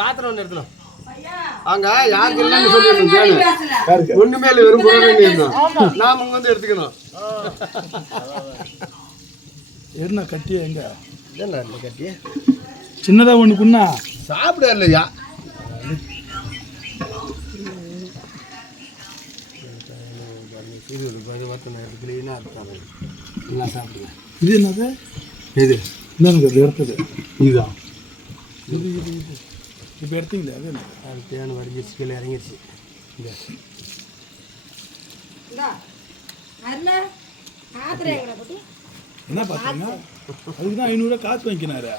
பாத்திரம் ஒன்று எடுத்துடும் அங்க யாருக்கு இல்லைன்னு சொல்லி ஒண்ணுமே இல்லை வெறும் குறை நாம இங்க வந்து எடுத்துக்கணும் என்ன கட்டியா எங்க என்ன கட்டி சின்னதா ஒண்ணுக்குன்னா சாப்பிட இல்லையா சாப்பிடுங்க இது என்னது இது என்னங்க அது எடுத்தது இதுதான் இது இது இது இப்போ எடுத்தீங்களா அது அது தேன் வடிஞ்சிச்சு கீழே இறங்கிடுச்சு என்ன பார்த்தீங்கன்னா அதுக்கு தான் 500 காசு வாங்கினாரு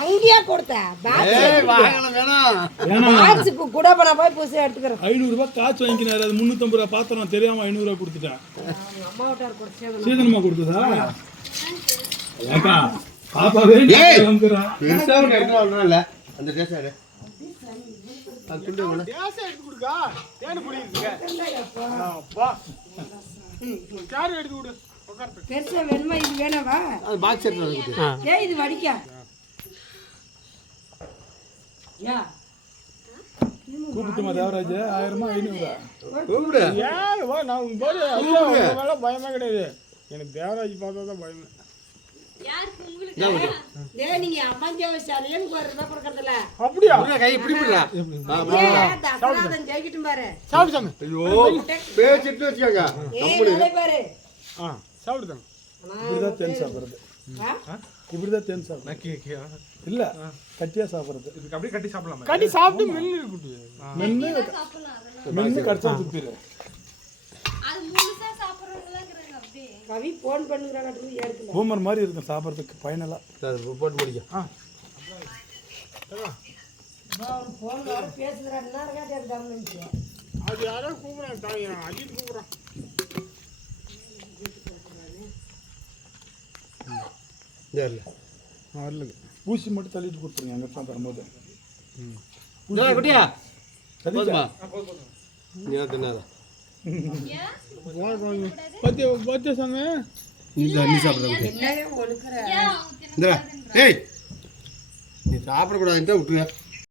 அங்கேயே கொடுத்தேன் கூட பண்ண போய் பூசி எடுத்துக்கிறேன் 500 காசு வாங்கினாரு அது 350 பாத்திரம் தெரியாம 500 கொடுத்துட்டேன் அம்மா விட்டார் கொடுத்தேன் சீதனமா கொடுத்ததா ஏக்கா பாப்பாவே பெருசா ஒன்று எடுத்து வரணும்ல அந்த டேஸ்ட் ஆடு அது துண்டு கூட டேஸ்ட் எடுத்து கொடுக்கா தேன் புடிங்க அப்பா கார் எடுத்து கொடு உட்கார்ந்து பெருசா வேணுமா இது வேணாவா அது பாக்ஸ் எடுத்து வந்து ஏய் இது வடிக்க யா கூப்பிட்டுமா தேவராஜ் 1000 500 கூப்பிடு ஏன் வா நான் போய் அதெல்லாம் பயமா கிடையாது எனக்கு தேவராஜ் பார்த்தா தான் பயம் டேய் நீங்க அம்மா ஜெயசாலியன் ரூபாய் கொடுக்கறதுல அப்படியே கை இப்படி பிடிடா தசராதன் ஜெயிக்கிட்டும் பாரு சாப்பிடு சாமி ஐயோ பேசிட்டு வச்சுக்கங்க ஏய் நல்ல பாரு சாப்பிடு சாமி இப்படிதான் தேன் சாப்பிடுறது இப்படிதான் தேன் சாப்பிடுறது இல்ல கட்டியா சாப்பிடுறது இதுக்கு அப்படியே கட்டி சாப்பிடலாம் கட்டி சாப்பிட்டு மென்னு இருக்குது மென்னு கடிச்சா துப்பிடு அது முழுசா சாப்பிடுறதுலங்கறாங்க அப்படியே கவி ஃபோன் பண்ணுங்கறாங்க எடுக்கல பூமர் மாதிரி இருக்கும் சாப்பிடுறதுக்கு ஃபைனலா அது போட்டு முடிக்க நான் ஃபோன் வர பேசுறேன் என்ன கேட்டேன் கவனிச்சு அது யாரோ கூப்பிடுறான் தாய் அஜித் கூப்பிடுறான் வரல ஊசி மட்டும் தள்ளிட்டு கொடுத்துருங்க அங்கே தான் தரும்போது குட்டியா சரிமா நீ தின்னாத பத்திய சாமி நீ சாப்பிட்ற என்னவே ஒழுக்குற இந்த ஏய் நீ சாப்பிடக்கூடாதுன்ட்டு விட்டுருவேன்